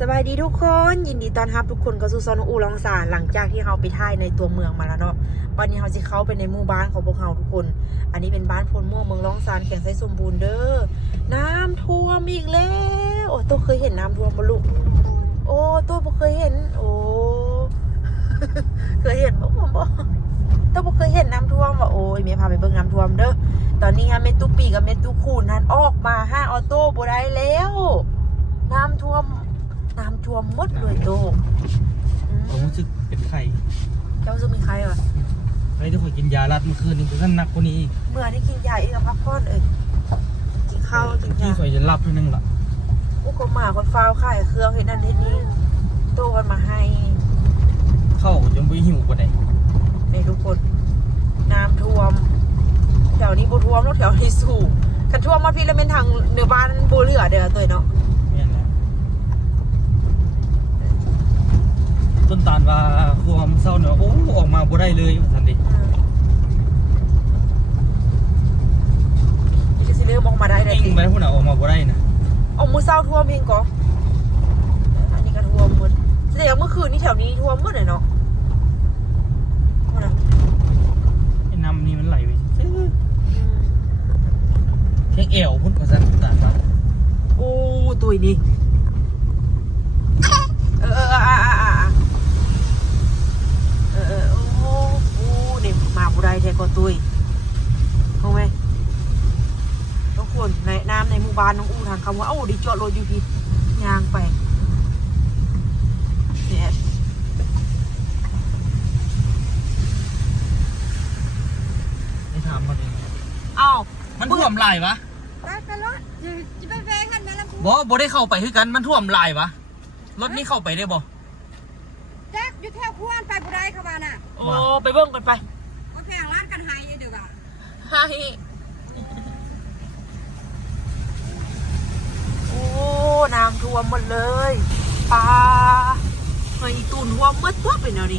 สบายดีทุกคนยินดีต้อนรับทุกคนเข้าสู่ซอนอูลองสารหลังจากที่เราไปถ่ายในตัวเมืองมาแล้วเนาะวันนี้เราจะเข้าไปในหมู่บ้านของพวกเราทุกคนอันนี้เป็นบ้านพลม่วงเมืองลองสารแข่งไซสมบูรณ์เด้อน้ำท่วมอีกแล้วโอ้ตัวเคยเห็นน้ำท่วมปะลูกโอ้ตัวบ่เคยเห็นโอ้ เคยเห็นบ่ผมบ่ตัวบ่เคยเห็นน้ำท่วมว่ะโอ้ยเมียพาไปเบิ่งน้ำท่วมเด้อตอนนี้ฮะเมตุปีกับเมตุคูนนั้นออกมาห้าออโต้บ่ได้แล้วน้ำท่วมหมดเลยโตผมรู้สึกเป็นไข่เจ้าจะมีใครวะไอ้ที่ข่อยกินยาลัดเมื่อคืนนี่ท่านหนักกว่านี้อีกเมื่อได้กินยาอีกพักผ่อนกินข้าวกินยาที่ข่อยจะรับนิดนึงล่ะอุกหมาคนฟ้าวขายเครื่องเห็นนั่นเห็นนี่โตกันมาให้เข้าจนไปหิวกว่าไหนในทุกคนน้ำท่วมแถวนี้บ่ท่วมแล้วแถวนี้สูงกันท่วมมาพี่แล้วเป็นทางเหนือบ้านโบเหลือเด้อเตยเนาะต้นตาลว่าความเศร้าเนาะโอ้ออกมาบ่ได้เลยทันทีจะสิเริ่มออกมาได้เลยจริงไหมพวกเราออกมาบ่ได้นะออกมือเศร้าท่วมเพียงก่ออันนี้ก็ท่วมหมดแสดงว่าเมื่อคืนนี้แถวนี้ท่วมหมดเลยเนาะไอ้น้ำนี่มันไหลไปแค่เอวพุ่นภาษาต่างๆโอ้ตุยนี่โอ้นี่มาบุไรแทก็ตุยเข้าไหมทุกคนในน้ำในหมู่บ้านน้องอู้ทางคำว่าเอ้าดิจอดรถอยู่พี่ยางไปเนี่ยไม่ถามมันเองเอ้ามันท่วมไหลวะไปรถจะไปแวงกันไหมล่ะบ่ได้เข้าไปคือกันมันท่วมไหลวะรถนี้เข้าไปได้บ่แจ๊กอยู่แถวขวานไปบุได้เข้ามาน่ะโอ้ไปเบิ่งกันไปมาแพงร้านกันไฮเดี๋ยวก่อนให้โอ้น้ำท่วมหมดเลยปลาเฮ้ยตูนท่วมมืดปุ๊บเป็นเอาดิ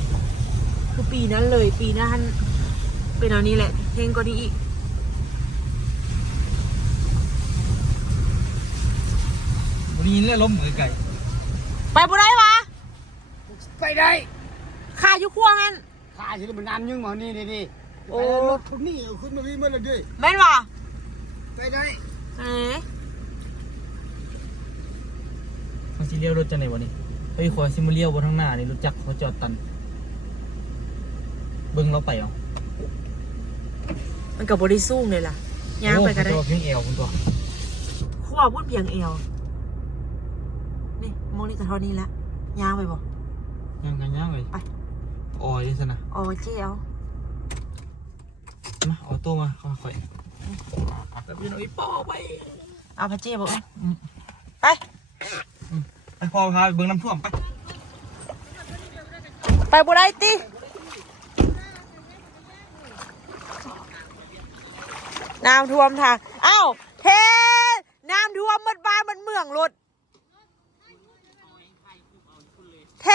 คือปีนั้นเลยปีนั้นเป็นเอานี้แหละเพลงก็ดีอีกวันนี้เล่นล้มมือไก่ไปบุได้ปะไปได้ขาอยู่ขั้วงั้นขาสิมันน้ำยังหมอนี่นี่โอ้รถคนนี้ขึ้นมาวิ่งมาเลยด้วยแม่นวะไปได้เขาสิเลี้ยวรถจะไหนวะนี่เฮ้ยขอซิมาเลี้ยวบนข้างหน้านี่รู้จักเขาจอดตันเบิ้งเราไปเอามันกับบริสูงเลยล่ะย่างไปกันได้เพียงเอวคุณตัวขั้วพุ่นเพียงเอวนี่โมนี่กระทอนี้แล้วย่างไปบ่ย่างกันย่างไปออยดิสนะอ๋อเจ๊เอามาออโต้มาค่อยๆแล้วพี่น้อยป้อไปเอาพระเจ๊บอกไปไปพอพาไปเบิ้งน้ำท่วมไปบุได้ติน้ำท่วมทางอ้าวเทน้ำท่วมหมดบ้านหมดเมืองรถเท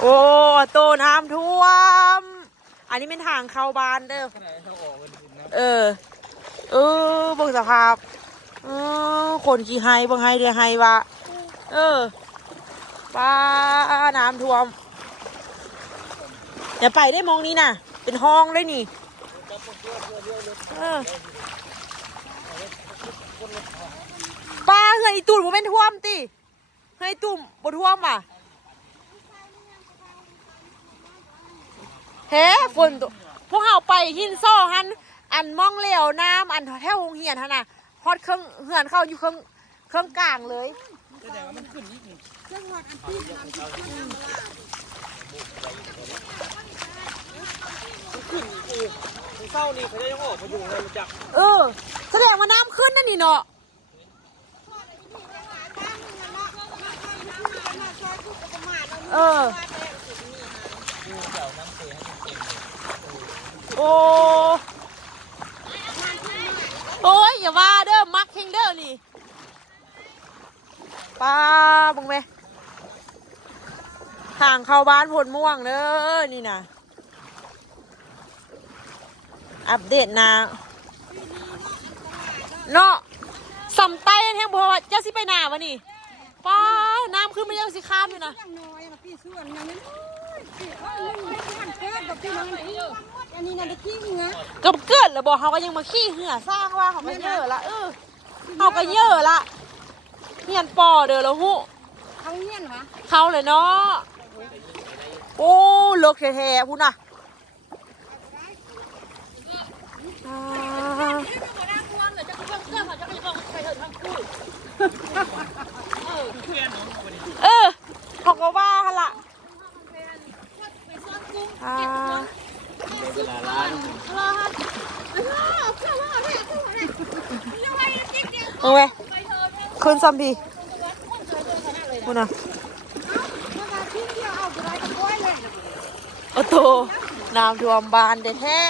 โอ้โตน้ำท่วมอันนี้เป็นทางเข้าบ้านเด้อเบิ่งสภาพคนขี่ไฮบังไฮเดียไฮวะป้าน้ำท่วมอย่าไปได้มองนี้นะเป็นห้องเลยนี่ป้าเฮ้ยตุ่มบ่เป็นท่วมติเฮ้ยตุ่มบ่ท่วมอ่ะเฮ้ฝนพวกเราไปหินซ่อหันอันมองเหลวน้ำอันแถวหงเหียนฮะน่ะฮอดเครื่องเหือนเข้าอยู่เครื่องกลางเลยแต่ว่ามันขึ้นนิดนึงเครื่องวัดอันที่มันขึ้นเศร้านี่เขาได้ยังออกมาอยู่เลยรู้จักแสดงว่าน้ำขึ้นนั่นนี่เนาะโอ้ยอย่าว่าเด้อมักเฮงเด้อนี่ป้าบังไหมทางเข้าบ้านพลม่วงเด้อนี่นะ อัปเดตนะเนาะสำไต้แห้งเพราะว่าเจ้าสิไปหนาวะนี่ป้าน้ำขึ้นไม่ยังสิข้ามอยู่นะ ยังน้อยนะพี่ส่วนมันน้อยพี่มันเกิดกับพี่น้องอันนี้น่ะได้ขี้เหงา ก็เกิดแล้วบอกเขาก็ยังมาขี้เหือสร้างว่าเขาก็เยอะละเขาก็เยอะละเฮียนปอเด้อแล้วหู เขาเงี้ยนวะ เขาเลยเนาะโอ้เลิกแท้ๆพูดน่ะเขาก็ว่าหั่นล่ะเวลาล้าง เอาไว้คืนซัมพีพูดน่ะโอ้โตน้ำท่วมบ้านแท้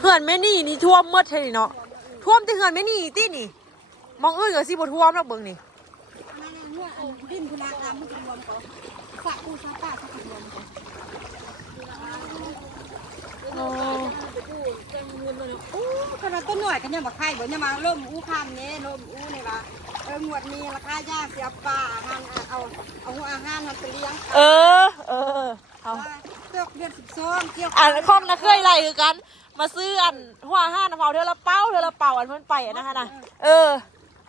เหือนแม่นี่นี่ท่วมหมดเลยเนาะท่วมแต่เหือนแม่นี่ตินี่มองอื่นก็สิบ่ท่วมแล้วเบิ่งนี่ ดิ้นพลังน้ำมันจะรวมกันฝากกูซาป้าสักรวมกัน ขนาดต้นหน่อยกันยังบักไข่บ่ยังมาล่มอู้คำนี้ล่มอู้นี่ว่างวดนี้ราคาย่างเสียปลาอาหารเอาหัวอาหารมาเลี้ยง เอา เกี่ยวเดือน12เกี่ยว อันคอมนะเคยไล่คือกัน มาซื้ออันหัวห้าน้ำเผาเท่าละเป้าอันเพิ่นไปอะนะคะนะ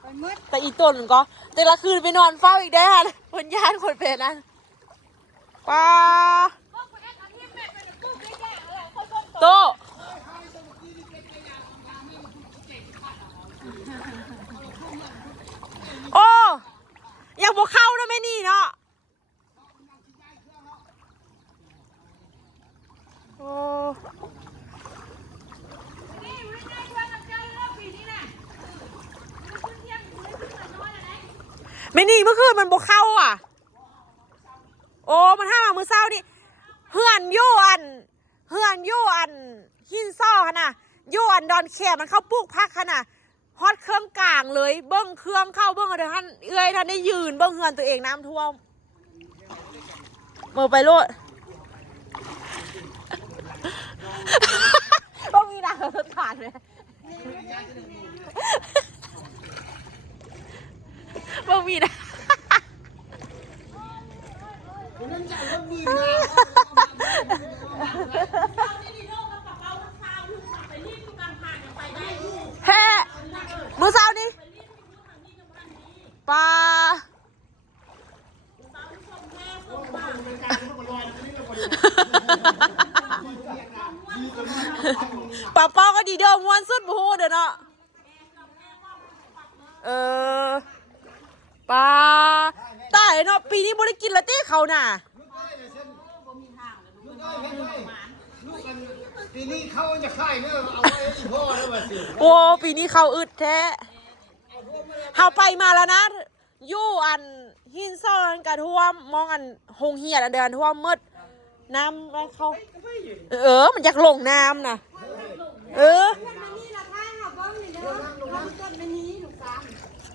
ไปมืด แต่อีต้นก็ แต่ละคืนไปนอนเฝ้าอีกได้ค่ะเพิ่นย่านคนเป็นนะป้าโตโอ้อยากบอกเข้านะแม่นี่เนาะโอ้ไม่นี่เมื่อคืนมันบอกเข้าอ่ะโอ้มันห้ามามือเศร้านี่เฮือนยู่อันหินซ่อขนาดยู่อันดอนแคมันเข้าปลูกพักขนาดฮอตเครื่องกลางเลยเบิ้งเครื่องเข้าเบิ้งอะไรท่านเอ้ยท่านได้ยืนเบิ้งเฮือนตัวเองน้ำท่วมเมื่อไปโลด ต้องมีนางสถานไหมต้องมีนะแฮ่มือเช้านี่ปลาป้าเป้าก็ดีเดิมม้วนสุดบูเด้อเนาะปลาตายเนาะปีนี้บ่ได้กินละเต้เขาน่ะ ปีนี้เขาจะค่ายเนอะเอาไว้อีพ่อแล้วว่าสิ โอ้ปีนี้เขาอึดแท้เฮาไปมาแล้วนะยู่อันหินซ่อนกระท่วมมองอันหงเหียดอันเดินท่วมมืดน้ำมันเขามันอยากลงน้ำน่ะนี่ราคาค่ะบ้องนี่เด้อบ้องต้นมันนี้ลูกสาว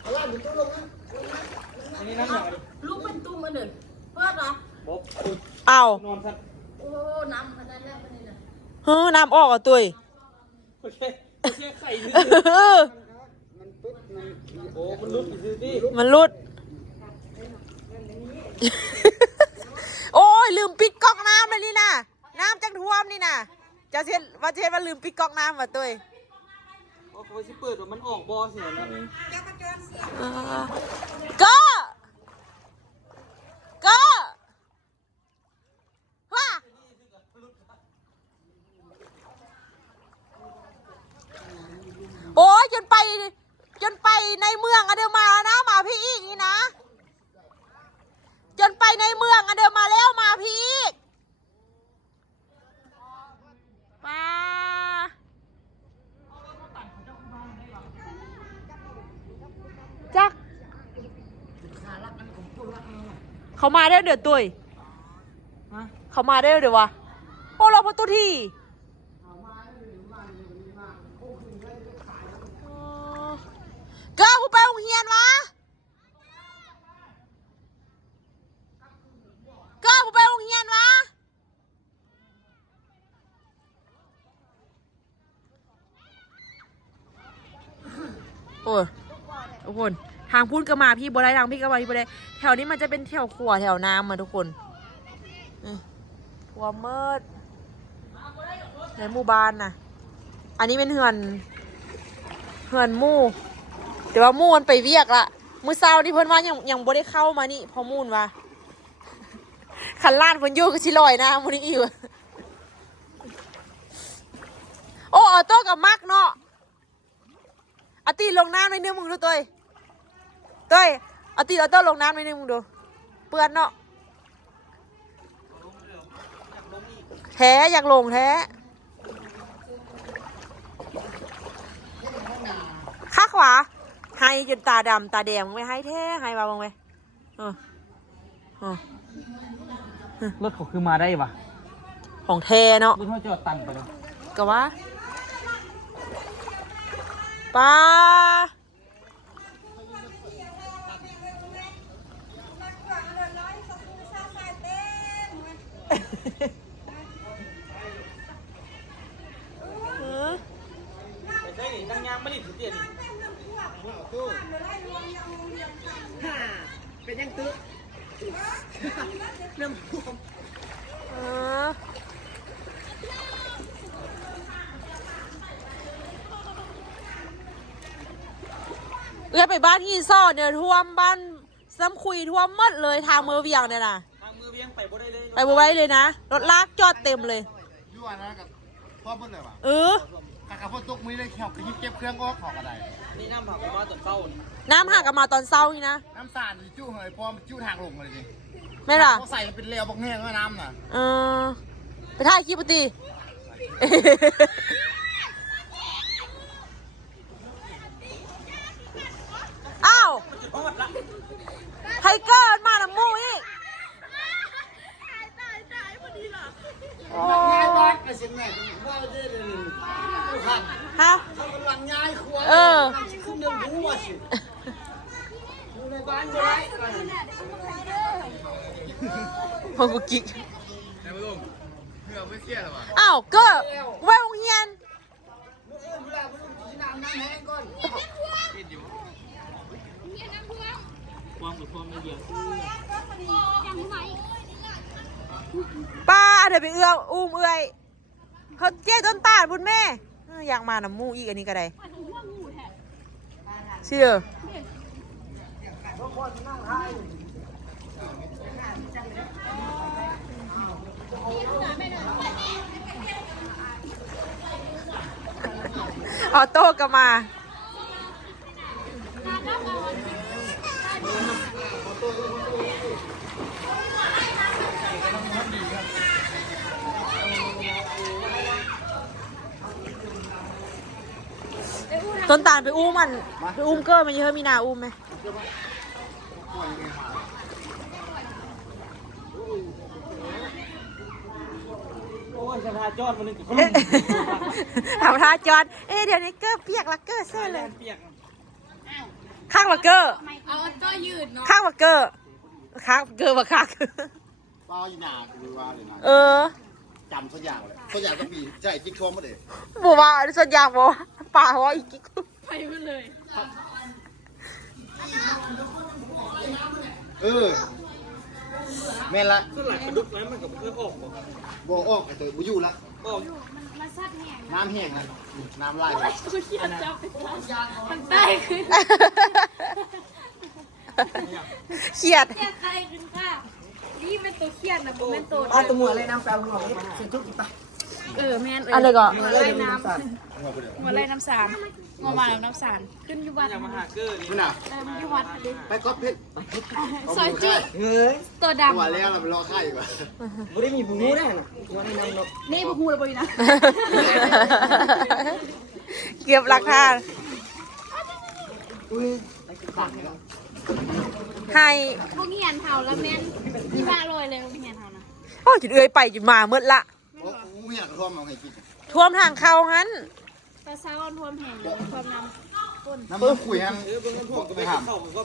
เอาล่ะมึงต้องลงนะ อันนี้น้ำหนัก ลูกเป็นตุ้มมันหนึ่งเพื่อนเหรอ บ๊อบ เอา นอนสัก โอ้น้ำมันได้แล้วมันนี่นะ น้ำออกอ่ะตุย โอเคไข่ยืด มันปึ๊บมัน โอ้มันลุกอีกที มันรุด โอ้ยลืมปิดก๊อกน้ำเลยนี่นะน้ำจังท่วมนี่นะจะเช็ดว่าลืมปิดก๊อกน้ำว่ะตุย โอ้เขาสิเปิดว่ามันออกบอเสียนะ ก็ว่าโอ้ยจนไปในเมืองอะเดิมมานะมาพี่อีกนี่นะจนไปในเมืองอะเดิมมาแล้วมาพี่อีกมาจักเขามาได้เดี๋ยวตุยเขามาได้เดี๋ยววะโอ้เราพอตุทีเก้ากูไปโรงเรียนวะเก้ากูไปโรงเรียนวะ โอ้ยทุกคนทางพูดก็มาพี่บ่ได้ทางพี่ก็มาพี่บ่ได้แถวนี้มันจะเป็นแถวขัวแถวน้ำมาทุกคนหัวเมิดในหมู่บ้านน่ะอันนี้เป็นเหือนหมู่แต่ว่าหมู่มันไปเวียกละมื้อเช้านี่เพิ่นว่ายังบ่ได้เข้ามานี่พอมูนว่าขันล้านเพิ่นอยู่ก็สิลอยนะมื้อนี้อีกโอ้ออโต้กับมักเนาะอาตีลงน้ำในนึงมึงดูตัวอาตีออโต้ลงน้ำในนึงมึงดูเปื้อนเนาะแท้อยากลงแท้ข้าขวาให้จนตาดำตาแดงไม่ให้แท้ให้มาบ้างไหมรถเขาคือมาได้ปะ ของแท้เนาะ รถเขาจอดตันไปเลย ก็ว่าป้าได้นี่นั่งยางไม่ได้ถือเตียนี่ เป็นยังตื้อน้ำท่วม ไปบ้านที่ซ่อเนี่ยท่วมบ้านซ้ำคุยท่วมหมดเลยทางเมืองเวียงเนี่ยนะ ทางมือเบี้ยงไปบ่ได้เลย ไปบ่ไว้เลยนะรถลากจอดเต็มเลย อยู่อันนั้นกับพ่อเพิ่นเลยว่ะ กะฝนตกมือเลยแขวกระยิบเก็บเครื่องออกของอะไร นี่น้ำผักมาตอนเช้านี่ น้ำหักกลับมาตอนเช้านี่นะ น้ำสาดจู่เหยพร้อมจู่ทางลงเลยดิ ไม่ล่ะ เขาใส่เป็นเลวบักแห้งน้ำน่ะ ไปถ่ายคลิปปะตี อ้าวไทเกอร์มาน้ำมูอีก ง่ายวัดไอ้สิ่งไหนว่าได้เลยทุกท่าน ฮะ เขากำลังย้ายครัว ขึ้นเรื่องหัวสิอยู่ในบ้านก็ได้ พอกูกิ๊ก แต่ไม่ต้องเพื่อไม่เสียหรอวะ อ้าวเกอร์แววเฮียน เวลาไม่ต้องกินน้ำแห้งก่อน ความกับความไม่เดียว ป้าเดี๋ยวไปเอื้ออุ้มเอื้อยเขาเจ๊ต้นตาลบุญแม่อยากมาน้ำมูอีกอันนี้ก็ได้เชื่อออโต้ก็มาต้นตาลไปอุ้มมันไปอุ้มเกอร์มันเยอะมีนาอุ้มไหม โอ้ยสภาจอดมันนึงกับเขา ถามท่าจอดเดี๋ยวนี้เกอร์เปียกละเกอร์เสื้อเลย เปียก ข้างละเกอร์ เอาก็ยืดเนาะ ข้างละเกอร์ข้างเกอร์มาข้าง ป้าอยู่หนาคือว่าเลยนะ อ จำสักอย่างเลยสักอย่างต้องมีใช่จิ๊กชวมมาเลย บอกว่าส่วนอยางบอกป่าว่าอีก ไปไปเลย แม่ละ สลัดกระดุกแล้วมันกับเพื่อออกบ่ บ่ออกไอ้ตัวบุยู่ละ ออก มันซัดแห้ง น้ำแห้งนะน้ำไหล กูเขียนจับมันใต้ขึ้น เครียด เขียนใต้ขึ้นค่ะนี่เป็นตัวเขียนนะผมเป็นตัว เอาตัวหมวอะไรน้ำแปลงของเสียทุกข์ไป แม่น อะไรก่อน หัวไล่น้ำหัวไล่น้ำสารหัวมาแล้วน้ำสารขึ้นอยู่วัด อย่ามาหาเกอร์นี่ นี่น่ะ อยู่วัดดิ ไปก๊อปเพชร ซอยจุ เฮ้ย ตัว ตัว ดำ แล้วเราไปรอค่ายดีกว่า ไม่ได้มีผู้งูแน่น่ะตัวในนั้นเนาะ นี่บุหูเลยปุยนะ เก็บหลักฐาน อุ้ยสั่งแล้ว ให้ พวกเหียนเผาแล้วแม่นที่บ้าลอยเลยพวกเหียนเผานะ โอ้จุดเอ้ยไปจุดมาเมื่อละ โอ้โหไม่อยากกระท่อมเอาไงกิน ท่วมทางเข้าหัน ตาเช้าท่วมแห้งความน้ำก้น น้ำมันคุยฮะ เบิ่งมันพวกก็ไป ไป เข้า ทำ ผมก็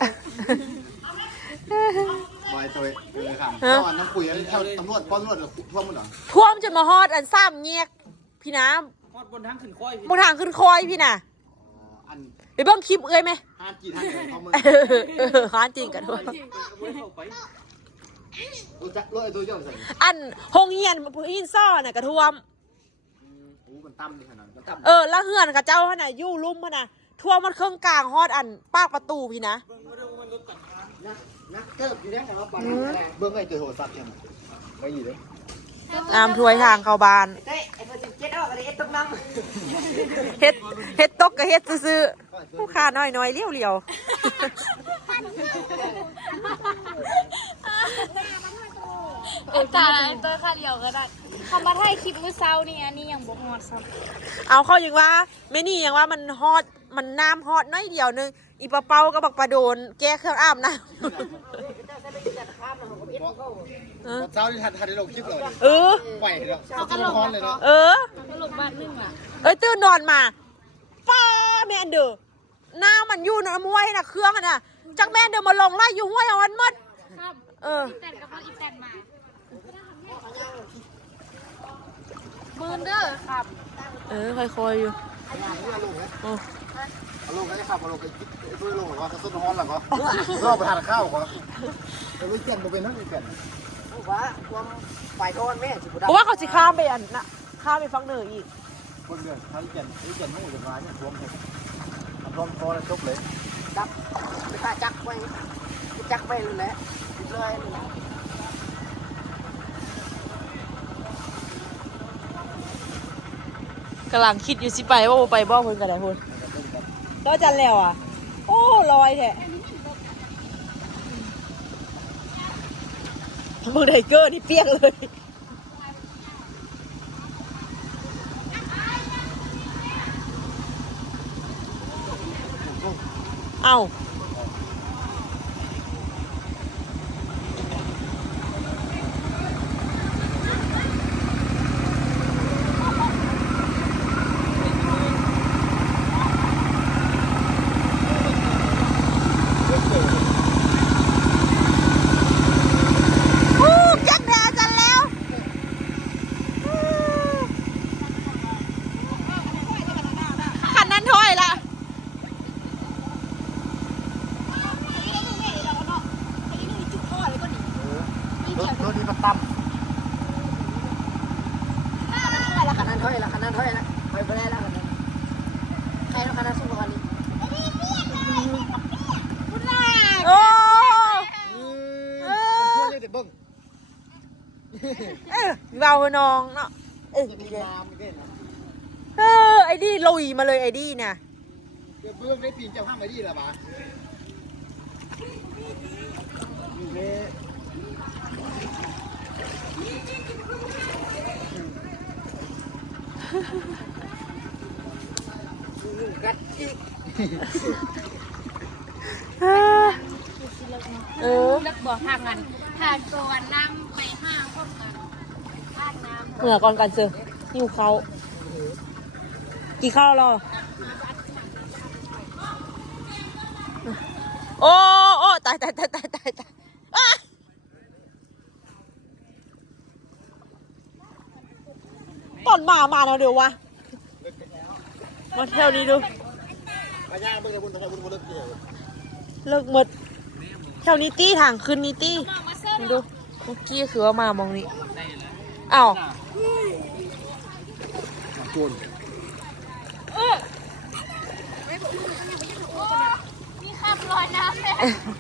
บอยตัวเลยครับตอนน้ำคุยกันเท่าตำรวจป้อนตำรวจท่วมหมดเหรอ ท่วมจนมาฮอดอันซ้ำเงียกพี่น้ ฮอดบนทางขึ้นค่อย ำบนทางขึ้นคอยพี่น่ะ อัน ไปเบิ่งคลิปเอ้ยไหม ห้านจีนห้านเหนือเขามึง หาจริงกันด้วย รู้จักรถไอ้ตัวย่อมใส่ อันหงเฮียนหินซ่อน่ะกระท่วม โอ้มันตั้มดิขนาดมันตั้ม แล้วเฮือนกับเจ้าขนาดยู่ลุ่มขนาดท่วมมันเครื่องกลางฮอดอันปากประตูพี่นะ นักเกิบอยู่แล้วแต่ว่าปอน เบื้องไอ้ตัวโหดสัตว์ยังไม่อยู่เลย น้ำท่วยทางเข้าบ้าน เฮ้ยไอ้เบอร์17ออกอะไรตกน้ำ เฮ็ดตกกับเฮ็ดซื่อๆผู้ค้าน้อยๆเลี้ยว ตาตัวข้าเดียวก็ได้เขามาถ่ายคลิปมื้อเช้านี่อันนี้ยังบ่ฮอดซ้ำ ๆเอาเข้ายังว่าไม่นี่ยังว่ามันฮอดมันน้ำฮอดน้อยเดียวนึงอีปลาเป้ากับบักปลาโดนแก้เครื่องอาบน้ำ เช้าที่ทันได้ลงคลิปเลย ไหวแล้วเขาจะร้อนเลยเนาะ ตลกบ้านนึงอ่ะ ตื่นนอนมาป้าแมนเดอร์หน้ามันอยู่ในห้วยน่ะเครื่องน่ะจักแมนเดอร์มาลงไล่อยู่ห้วยเอาวันหมด ครับ เออ อีแตนกับพ่ออีแตนมาเบิร์นเด้อครับ ค่อยๆอยู่ เอาลงได้ครับเอาลงไปคิดช่วยลงหรือว่าจะต้นฮ้อนหรอก็รอบไปทานข้าวก็เอาไว้เกี่ยนตัวเป็นนั่นเกี่ยน ว่าความฝ่ายโทษแม่สิบุ เพราะว่าเขาสิข้ามไปอันน่ะข้ามไปฟังเหนืออีก คนเดือดทานเกี่ยนทั้งหมดจะมาเนี่ยรวมเลยรวมพอแล้วจบเลย ดับไม่กล้าจักไว้จักไปเลยแหละเลย กำลังคิดอยู่สิไปว่าบ่ไปบ่เพิ่นก็ได้เพิ่นก็จันแล้วอ่ะโอ้ลอยแท้มึงไดเกอร์นี่เปียกเลยเอ้าจักแดดจันแล้วขันนั้นถ้อยละ รถนี้มาตั้ม ขนาดเท่าไหร่ละขนาดเท่าไหร่ละไปไปได้แล้วกันใครแล้วขนาดสู้กันนี่ โอ้ เด็กเบิ้ง เบาน้องเนาะไอ้ดีลุยมาเลยไอ้ดีเนี่ย เดี๋ยวเบิ้งได้ปีนจะห้ามไอ้ดีละบ้ากัดอีก เลิกบอกทางกันทางตัวนั่งไปห้าคนกันทางน้ำ เหงื่อก่อนกันเจอหิวเขากี่ข้าวรอโอ้ตายอ่ะตอนมาแล้วเดี๋ยววะมาเที่ยวนี้ดู อาญาเบิ้งจะบุญทำไมบุญเลิกเกี่ยว เลิกหมดแถวนี้ตี้ทางขึ้นนี้ตี้ดูเมื่อกี้คือว่ามามองนี้อ้าว จูน มีข้ามลอยน้ำเลย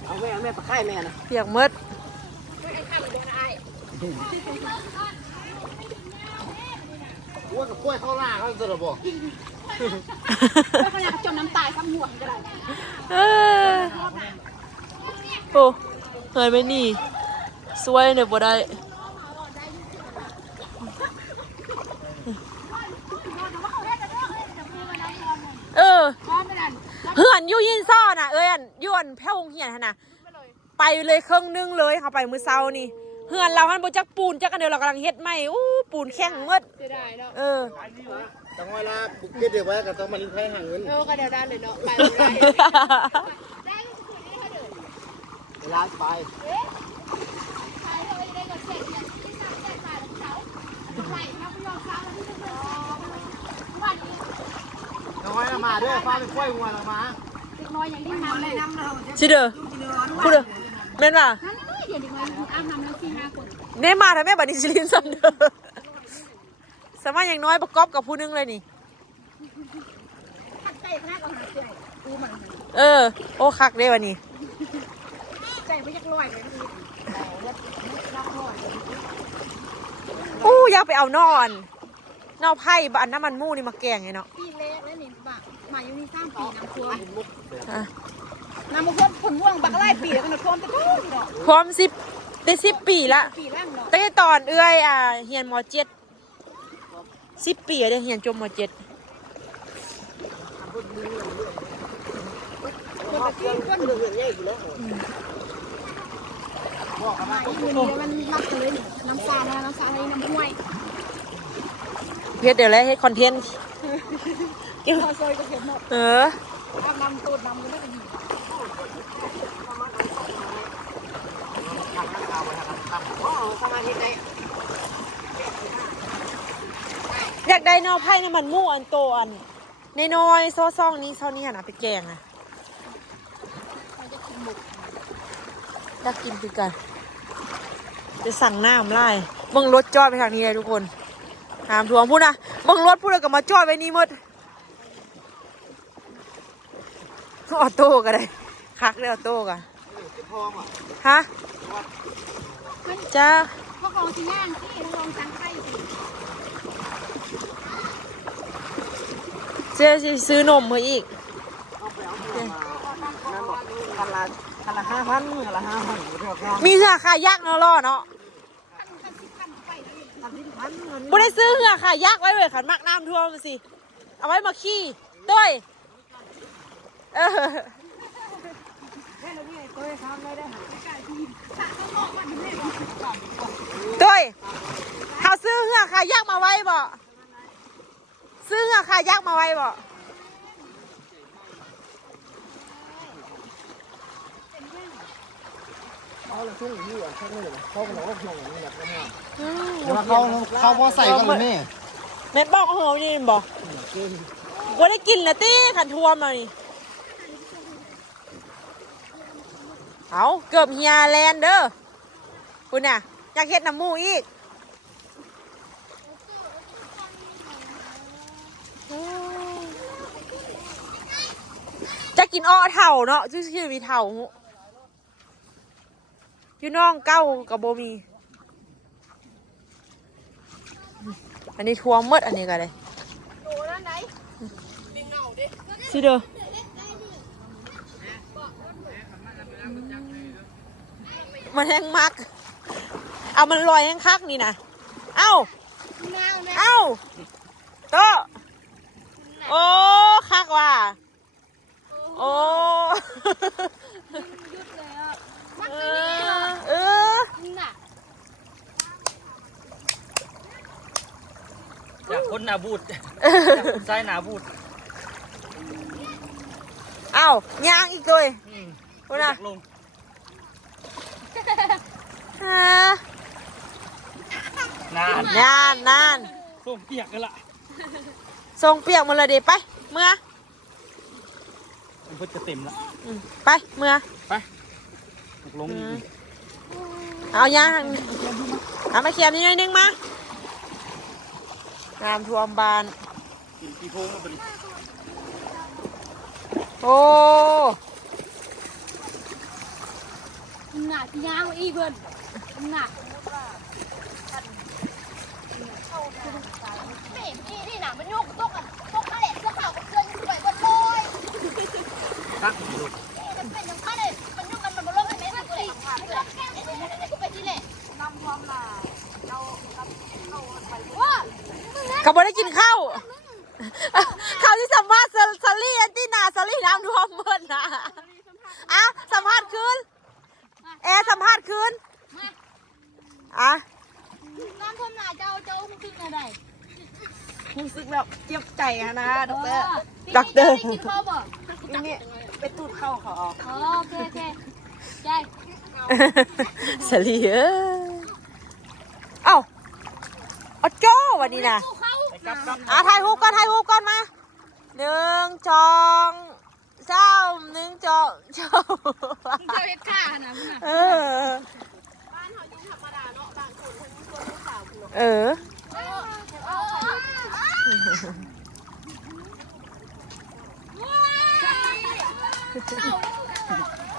เอาแม่ไปค่ายแม่นะ เปียกหมด ว่ากับกล้วยข้าวล่าเขาจะระบอก เขาอยากจมน้ำตายซ้ำหัวก็ได้ โอ้เฮ้ยไม่นี่สวยเนี่ยบ่ได้เหือนยู่ยินซ่อน่ะอันยู่อันแพ้วงเหียนหั่นน่ะไปเลยครึ่งนึงเลยเขาไปมื้อเช้านี่เหือนเรามันบ่จักปูนจักอันเดียวเรากำลังเฮ็ดใหม่ปูนแข็งหมด เสียดายเนาะ จังเวลาบุกเก็ตเดี๋ยวไว้กับต้องมาลิ้นไทยห่างเงิน ก็เดี๋ยวได้เลยเนาะไป เวลาไป จังไว้มา มาเด้อฟ้าเป็นกล้วยงัวหลังมา เด็กน้อยยังดิ้นน้ำเลยน้ำเรา ชิเด้อพูดเด้อแม่นป่ะ นั่นเลยเดี๋ยวเด็กน้อยอาบน้ำแล้ว4-5 คน เน่มาทำแม่บัดนี้ชิลินซันเด้อสมัยอย่างน้อยประกอบกับผู้นึงเลยนี่ ขัดใจพนักเอาหาเสื้อกูมัน โอ้คักเด้วันนี้ ใจไม่ยักลอยเลยนี่ อยากไปเอานอนนอไผ่บ้านน้ำมันหมูนี่มาแกงไงเนาะ ปีเละแล้วนี่บักมาอยู่นี่3 ปีน้ำท่วม อ่ะ น้ำมันท่วมผลว่วงบักไล่ปีแล้วก็ท่วมไปทุกดอก พร้อม10 ปีละ ปีแรกดอก ตั้งแต่ตอนเอื้อยเฮียนม.7 10 ปีเด้อเฮียนจบม.7 คนตะกี้คนมาอยู่นี่มันนับเลยน้ำซานะน้ำซาให้น้ำห้วย เฮ็ดเดี๋ยวแล้วเฮ็ดคอนเทนต์ พอซอยก็เห็นหมด อาบน้ำตูดน้ำก็ไม่ได้ดี อยากได้นอไผ่น้ำมันหมูอันโตอันน้อยๆซ่องนี้เท่านี้หั่นน่ะไปแกงนะอยากกินคือกันจะสั่งน้ำไล่เบิ่งรถจอดไปทางนี้เลยทุกคนน้ำท่วมพูดนะเบิ่งรถพูดแล้วก็มาจอดไว้นี่หมดออโต้ก็ได้คักเลยออโต้กันฮะจ้า พวกเราที่ย่างที่ลองจังไข่สิ เจ๊ซื้อนมมาอีก คันละ5,000คันละ5,000 มีเหือขายักษ์เนาะล่อเนาะบ่ได้ซื้อเหือขายักษ์ไว้เลยขันมักน้ำท่วมสิเอาไว้มาขี้ต้ยต้ยเขาซื้อเหือขายักษ์มาไว้บ่ซื้อเหือขายักษ์มาไว้บ่เขาพอใส่กันเลยนี่ เม็ดบอกเหรอนี่บอกว่าได้กินแล้วตี้ขันท่วมมานี่เอาเกือบเฮียแลนเด้อคุณน่ะอยากเห็ดน้ำมูอีกจะกินอ้อเถ่าเนาะชื่อมีเถ่าอยู่น้องเก้ากับโบมีอันนี้ทัวร์มืดอันนี้ก็เลยสิเด้อมันแห้งมักเอามันลอยแห้งคักนี่นะเอ้าเอ้าโตโอ้คักว่ะโอ้อยากคนหนาบูดใส่หนาบูด เอ้าย่างอีกเลยคุณน่ะ ลง นานส้มเปียกกันละ ส่งเปียกหมาเลยเดี๋ยวไปเมื่อ มันเพิ่งจะเต็มละ ไปเมื่อ ไปลงอีก เอาย่างเอามาเขียนนิดนึงมาน้ำท่วมบ้าน กินกี่โพงมาเป็น โอ้ หนักยาวอีเพิ่นหนักนี่หนักมันโยกตกอ่ะตกอะไรเสื้อขาวกับเสื้อสวยหมดเลย ตักลูก มันเป็นยังไงเลยมันโยกกันมันมาลงกันไหมสักทีไปที่แหละนำความมาเราว่า เขาบอกได้กินข้าวข้าวที่สัมภาษณ์ซาลี่แอนตี้นาซาลี่น้ำท่วมหมดนะอ่ะสัมภาษณ์คืนสัมภาษณ์คืนอ่ะ น้ำท่วมหนาเจ้าคึกอะไร รู้สึกแบบเจ็บใจนะดร ด็อกเตอร์ กินข้าวบ่ นี่ไปตูดเข้าเขาออก โอเคใช่ ซาลี่เอ้าเอาโจ้วันนี้นะ เข้า กับ ถ่ายรูปก่อนมา หนึ่งจองเจ้าหนึ่งจองเจ้า เจ้าเฮ็ดข้านะมึงน่ะ เออบ้านเขายุ่งธรรมดาเนาะบางคนเขายุ่งตัวลูกสาวเออ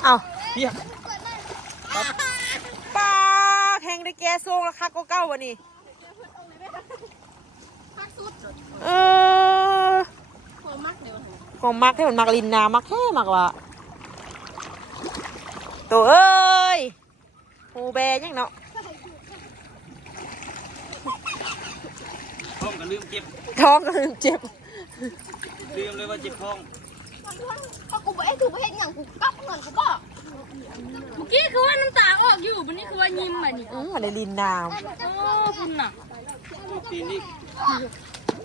เอา เพี้ย ปลาแข่งได้แก่ทรงราคาก็เก้าวันนี้เออของมักให้มันมักลินนามักแค่มักว่ะตัวเอ้ยหูแบยังเนาะ ท้องก็ลืมเจ็บ ท้องก็ลืมเจ็บ ลืมเลยว่าเจ็บท้อง พอกูบอกไอ้ถูกเฮ็ดหยังกูก๊อกเงินกูบอกเมื่อกี้คือว่าน้ำตาออกอยู่วันนี้คือว่ายิ้มอ่ะนี่ อะไรลินนา โอ้คุณน่ะ คืบตีนนี่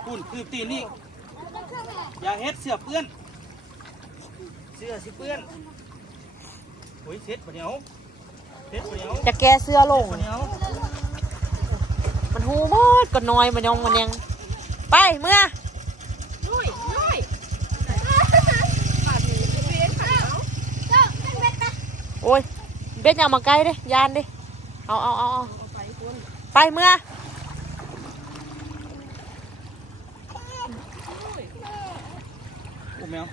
คุณคืบตีนนี่อย่าเฮ็ดเสื้อเปื้อนเสื้อสิเปื้อนโอ้ยเช็ดปะเนียวเช็ดปะเนียว จะแก้เสื้อลง ปะเนียว มันหูมดก็น้อยมันยองมันยังไปเมื่อ ลุยลุยเจ้าเป็นเบ็ดนะ โอ้ยเบ็ดอยามาใกล้เด้ยานดิเอาไปเมื่อ โอ้แมว